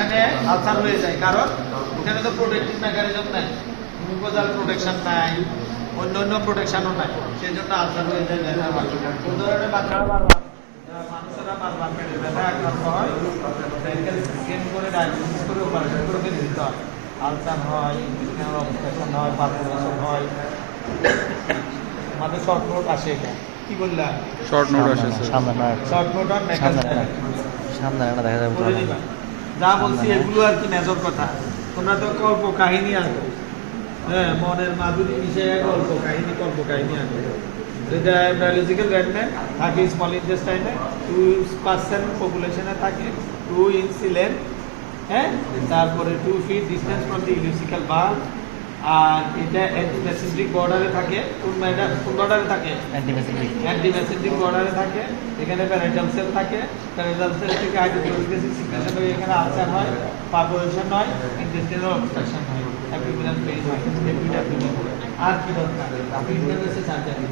এখানে আলসার হয়ে যায়, কারণ এখানে তো প্রোটেক্টিভ মেকানিজম নাই, মুকোজাল প্রোটেকশন নাই, অন্য প্রোটেকশনও নাই, সেই জন্য আলসার হয়ে যায়। কোন ধরনের বাচ্চারা বারবার মানুষেরা বারবার পেটে ব্যথা আক্রান্ত হয়, স্ক্যান করে ডায়াগনোসিস করে অপারেশন করে ফেলে দিতে হয়। আলসার হয়, ইন্টেস্টাইনাল অবস্ট্রাকশন হয়, পারফোরেশন হয়। আমাদের শর্ট নোট আসে, এটা কি বললাম, শর্ট নোট আসে সামনে না, শর্ট নোট আর সামনে না দেখা যাবে করে দিবা। যা বলছি এগুলো আর কি মেজর কথা। তোমরা তো কল্প কাহিনী আঁকো, হ্যাঁ, মনের মাধুরী বিষয়ে কল্প কাহিনী আঁকো। এটা বায়োলজিক্যাল রেডনেস থাকে স্মল ইন্টেস্টাইনে, 2% পপুলেশনে থাকে, 2 ইঞ্চ লেন্থ, হ্যাঁ, তারপরে 2 feet distance from the ileocecal বাল্ব। আর এটা অ্যান্টিমেসেন্ট্রিক বর্ডারে থাকে। কোন বর্ডারে থাকে? অ্যান্টিমেসেন্ট্রিক বর্ডারে থাকে। এখানে প্যারাইটাল সেল থাকে, প্যারাইটাল সেল থেকে হাইড্রোক্লোরিক অ্যাসিড সিক্রেশন হয়ে এখানে আলসার হয়, পারফোরেশন হয়, ইন্টেস্টাইনাল অবস্ট্রাকশন হয়, অ্যাবডোমিনাল পেইন হয়, আর কি দরকার? আপনি ইন্টারনেটে সার্জারি